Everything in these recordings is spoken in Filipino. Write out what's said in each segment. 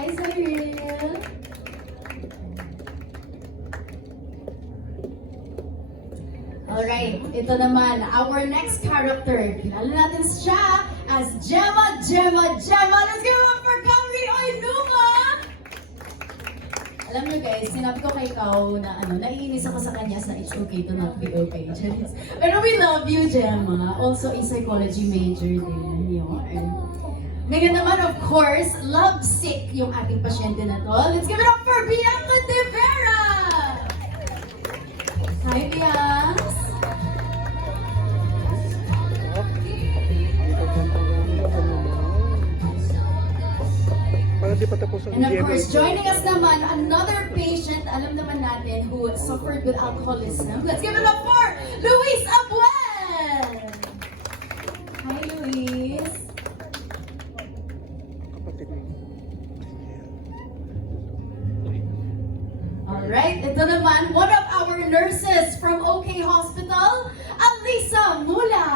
Hi, Cyril. Alright, ito naman, our next character. Kilala natin siya as Gemma. Let's give it up for Camry Oinuma! Alam niyo guys, sinabi ko kay Kao na naiinis ako sa kanya na it's okay to not be okay. Pero we love you, Gemma. Also a psychology major din yun. Ngayon naman, of course, love sick yung ating pasyente na to. Let's give it up for Bianca De Vera! Hi, Bianca! And of course, joining us naman, another patient, alam naman natin, who suffered with alcoholism. Let's give it up for Luis Abuel! Hi, Luis! Alright, ito naman, one of our nurses from OK Hospital, Alisa Mula!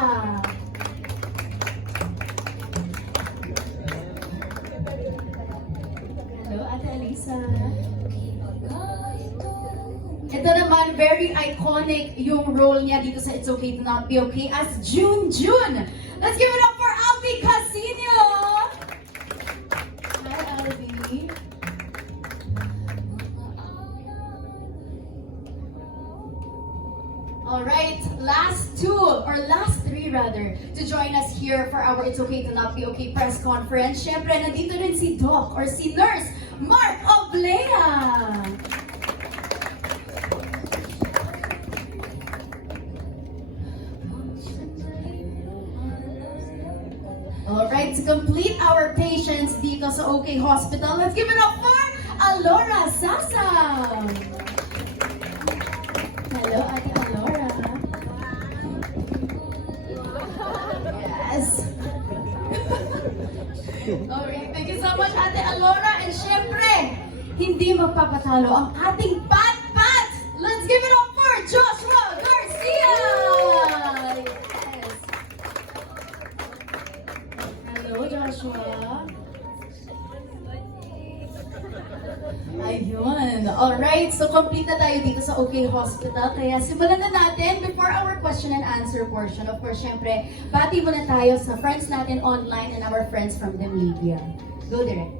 Ate Alisa. Ito naman, very iconic yung role niya dito sa It's Okay to Not Be Okay as June. Let's give it up for Alfie Casino! Hi, Alfie. Alright, last three to join us here for our It's Okay to Not Be Okay press conference. Siyempre, nandito rin si Doc or si Nurse Mark Oblea! Alright, to complete our patients dito sa OK Hospital, let's give it up for Alora Sasa! Hello, Ate Alora. Yes. Okay, thank you so much, Ate Alora. And syempre, hindi magpapatalo ang ating pat-pat. Let's give it up for Joshua Garcia! Yes. Hello, Joshua. Ayun. Alright, so complete na tayo dito sa OK Hospital. Kaya simulan na natin before our question and answer portion. Of course, syempre, bati muna tayo sa friends natin online and our friends from the media. Go direct.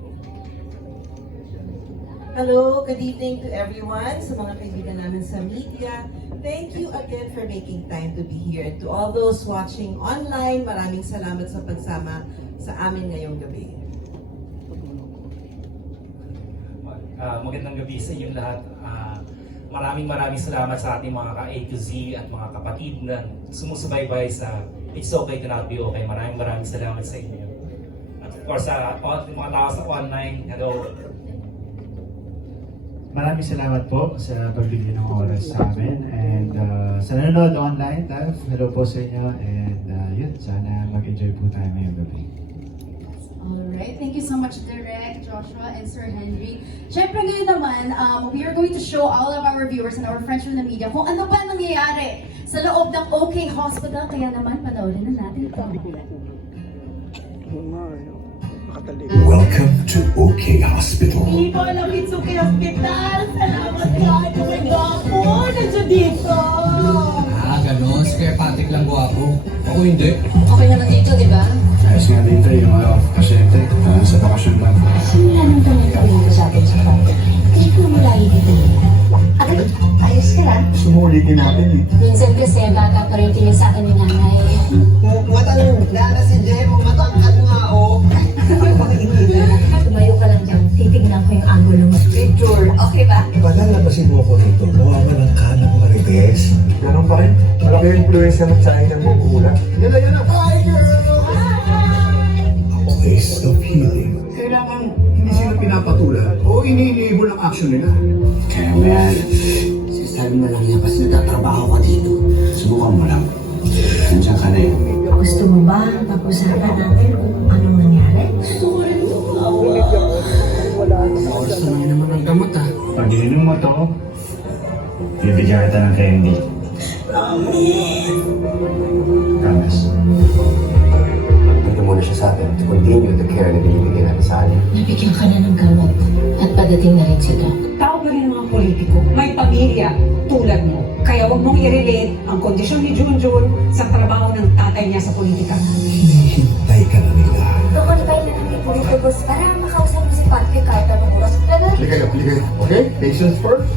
Hello, good evening to everyone, sa mga kaibigan namin sa media. Thank you again for making time to be here. And to all those watching online, maraming salamat sa pagsama sa amin ngayong gabi. Magandang gabi sa inyong lahat. Maraming salamat sa ating mga ka-A to Z at mga kapatid na sumusubaybay sa It's Okay to Not Be Okay. Maraming salamat sa inyo. At of course, sa mga tao sa online, hello. Maraming salamat po sa pagbigay ng oras sa amin. And sa nanonood online, hello po sa inyo. And yun, sana mag-enjoy po tayo ngayong gabi. Alright, thank you so much, Direk, Joshua, and Sir Henry. Siyempre ngayon naman, we are going to show all of our viewers and our friends from the media kung ano ba nangyayari sa loob ng OK Hospital. Kaya naman, panoorin na natin ito. Welcome to OK Hospital. Hindi po alam it's OK Hospital. Salamat God. Kumay ako. Nandiyan dito. Ganon. Square Patrick lang guwapo. Ako hindi. Okay naman dito, di ba? Ayos nga dito yung mga pasyente sa bakasyon lang. Simula nung tumingin ko sa atin sa kwarto, hindi ko mo lagi dito. Ayos ka lang. Sumulitin natin eh. Minsan kasi baka pa rin tingin sa akin ni nanay. Matanda na si Jemo. Matangkad nga o. Tumayo ka lang dyan, titignan ko yung angulo mo. Picture, okay ba? Palalabasin mo ko rito. Gawa ng kanang marites. Ganun ba rin? Malaki yung influence ng sahin ng magulang. Yan na. Hi, girl! A place of healing. Kailangan hindi sila pinapatulan o iniinibol ang action nila. Kaya mo yan. Sabi mo lang yan kasi nagtatrabaho ka dito. Subukan mo lang. Nandiyan ka na yun. Gusto mo ba pag-usapan natin kung anong nangyari? Gusto ko rin ito. Oras na ngayon naman ang gamot ah. Pag ininom mo to, bibigyan kita ng candy. Promise. Promise. Ito mo muna siya sa atin to continue the care na binibigyan natin sa kanya. Nabigyan ka na ng gamot at padating na rin si Doc. Tao pa rin mga politiko, may pamilya tulad mo. Kaya huwag mong i-relate ang kondisyon ni Junjun sa trabaho ng tatay niya sa politika. Hinihintay ka na nila. Kukulipay na ng ipulito, boss, para makausap mo si Patrick kahit anong oras. Halika kayo. Okay? Patience first.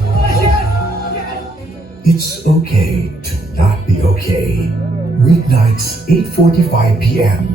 It's okay to not be okay. Weeknights, 8:45 p.m.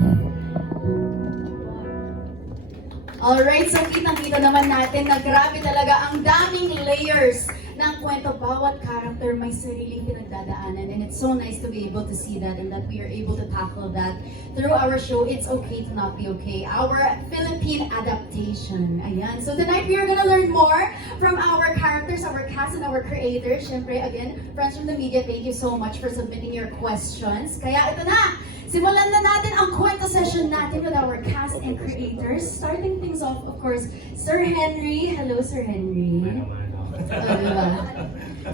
Alright, so kitang-kita naman natin na grabe talaga ang daming layers ng kwento. Bawat character may sariling pinagdadaanan, and it's so nice to be able to see that and that we are able to tackle that through our show, It's Okay to Not Be Okay, our Philippine adaptation. Ayan. So tonight we are gonna learn more from our characters, our cast, and our creators. Syempre, again, friends from the media, thank you so much for submitting your questions. Kaya ito na! Simulan na natin ang kwento session natin with our cast and creators. Starting things off, of course, Sir Henry. Hello, Sir Henry. Diba?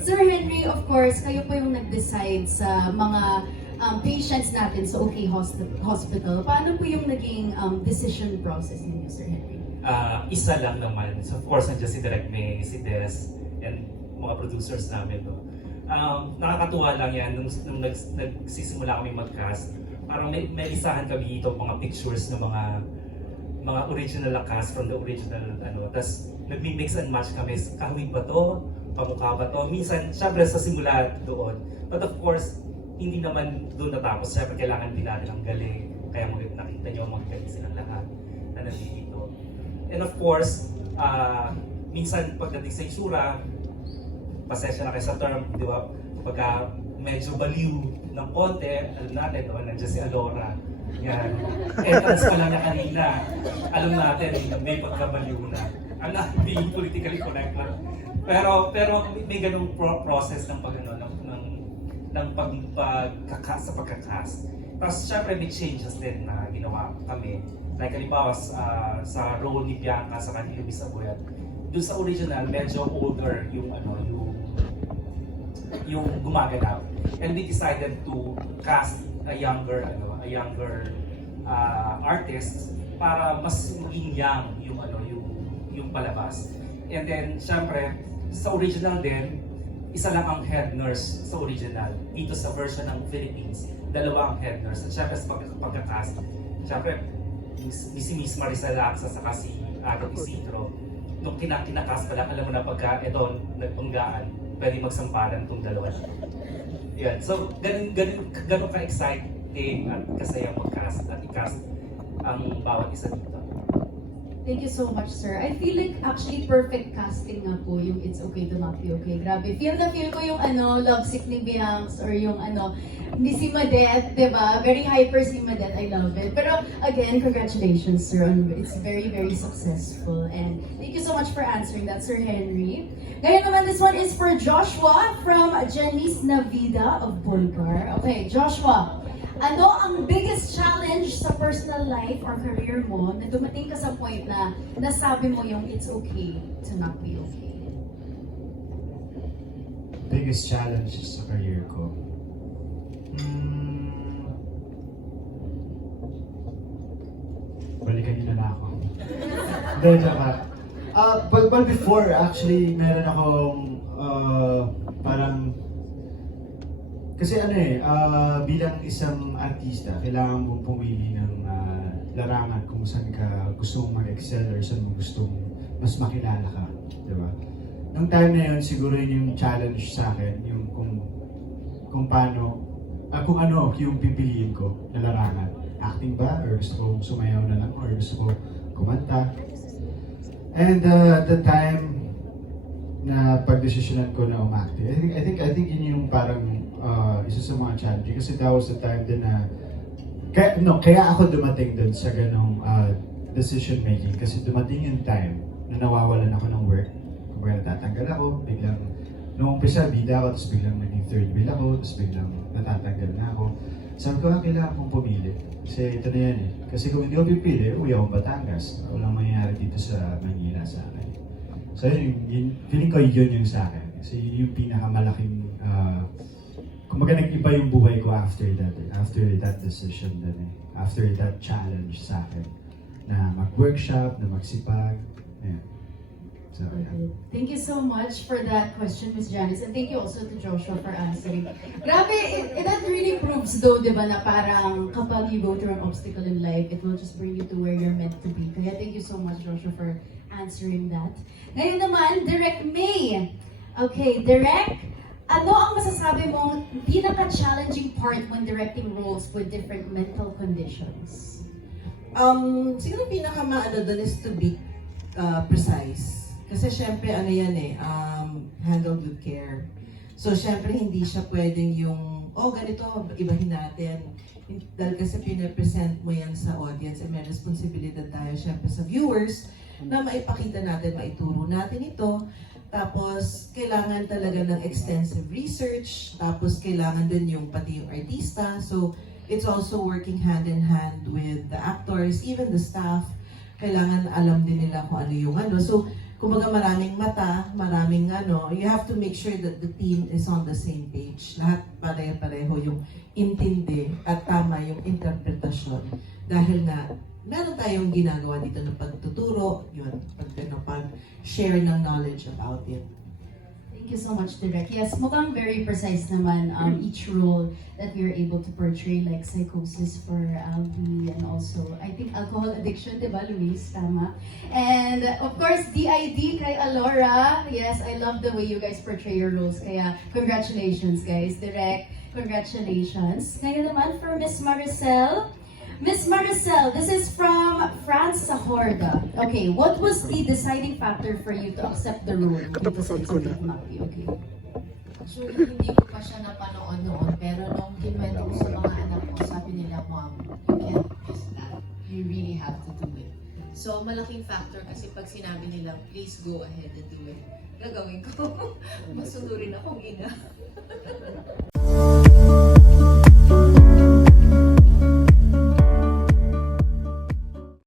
Sir Henry, of course, kayo po yung nag-decide sa mga patients natin sa OK Hospital. Paano po yung naging decision process ninyo, Sir Henry? Isa lang naman. So of course, nandiyan si Direk May, si Des, and mga producers namin. No? Nakakatuwa lang yan nung nagsisimula kami mag-cast. Parang may listahan kami dito mga pictures ng mga original na cast from the original tas nagmi-mix and match kami, kahawig ba to, pamukha ba to, minsan syempre sa simula doon, but of course hindi naman doon natapos, syempre kailangan din natin ang galing, kaya nakita nyo magagaling silang lahat na nandito. And of course minsan pagdating sa itsura, pasensya na kayo sa term, di ba, pagka medyo baliw ng konti, alam natin, nandiyan si Alora. Yan. Entrance pa lang na kanina. Alam natin, may pagkabaliw na. I'm not being politically correct. Pero may ganung process ng sa pagkakas. Tapos syempre may changes din na ginawa kami. Like halimbawa sa role ni Bianca sa kanyang Luis Abuel. Doon sa original, medyo older yung gumagalaw. And we decided to cast a younger artist para mas maging young yung palabas. And then syempre sa original din, isa lang ang head nurse sa original. Dito sa version ng Philippines, dalawa ang head nurse. At syempre sa pagka-cast, syempre si Miss Marisa Laxa saka si Agatha Isidro. Nung kinakast pa lang, alam mo na pagka ito nagbanggaan, pwede magsampalan itong dalawa na. Yan. So, ganun ka-exciting at kasaya mag-cast at i-cast ang bawat isa dito. Thank you so much, sir. I feel like actually perfect casting nga po yung It's Okay to Not Be Okay. Grabe. Feel ko yung love sick ni Bianx or yung ni si Madette, diba? Very hyper si Madette. I love it. Pero again, congratulations, sir. It's very, very successful. And thank you so much for answering that, Sir Henry. Ngayon naman, this one is for Joshua from Janice Navida of Bulgar. Okay, Joshua. Ano ang biggest challenge sa personal life or career mo na dumating ka sa point na nasabi mo yung it's okay to not be okay? Biggest challenge sa career ko? Balikan niyo na ako. Dahil joke. But before, actually, meron akong parang kasi bilang isang artista, kailangan mong pumili ng larangan kung saan ka gustong mag-excel or saan mo gustong mas makilala ka, di ba? Nung time na yun, siguro yun yung challenge sa akin, yung kung ano yung pipiliin ko na larangan. Acting ba? Or gusto ko sumayaw na lang? Or gusto ko kumanta? And at the time na pagdesisyonan ko na umacting, I think yun yung parang isa sa mga challenge kasi that was the time din na kaya ako dumating dun sa ganong decision making kasi dumating yung time na nawawalan ako ng work. Kung kaya natatanggal ako, biglang nung umpisa bida ako, tapos biglang naging third bill ako, tapos biglang natatanggal na ako. Sabi ko, kailangan kong pumili. Kasi ito na yan eh. Kasi kung hindi ko pipili, uwi akong Batangas. Walang mangyayari dito sa Manila sa akin. So feeling ko yun yung sa akin. Kasi yun yung pinakamalaking kumbaga nag-iba yung buhay ko after that decision din eh. After that challenge sa akin na mag-workshop, na magsipag. Ayan. So, yeah. Thank you so much for that question, Miss Janice, and thank you also to Joshua for answering. Grabe, that really proves though, di ba, na parang kapag you go through an obstacle in life, it will just bring you to where you're meant to be. Kaya thank you so much, Joshua, for answering that. Ngayon naman, Direk May. Okay, Direk, ano ang masasabi mong pinaka-challenging part when directing roles with different mental conditions? Siguro pinaka-maano doon is to be precise. Kasi syempre, ano yan eh, handled with care. So syempre, hindi siya pwedeng yung, ganito, ibahin natin. Dahil kasi pinapresent mo yan sa audience, may responsibilidad tayo syempre sa viewers na maipakita natin, maituro natin ito. Tapos, kailangan talaga ng extensive research. Tapos, kailangan din yung pati yung artista. So, it's also working hand in hand with the actors, even the staff. Kailangan alam din nila kung ano yung ano. So, kumbaga maraming mata, maraming ano, you have to make sure that the team is on the same page. Lahat pare-pareho yung intindi at tama yung interpretasyon. Dahil na meron tayong ginagawa dito ng pagtuturo, yun, pag-share ng knowledge about it. Thank you so much, Direk. Yes, mukhang very precise naman each role that we are able to portray, like psychosis for Albi and also, I think, alcohol addiction, diba, Luis? Tama. And, of course, DID kay Alora. Yes, I love the way you guys portray your roles. Kaya, congratulations, guys. Direk, congratulations. Ngayon naman, for Miss Maricel. Miss Maricel, this is from France Sahorda. Okay, what was the deciding factor for you to accept the role dito sa It's Okay to Not Be Okay? Actually, hindi ko pa siya napanood noon, pero nung kinwento ko sa mga anak ko, sabi nila, Mom, you can't miss that. You really have to do it. So, malaking factor kasi pag sinabi nila, please go ahead and do it. Gagawin ko. Masunurin akong ina.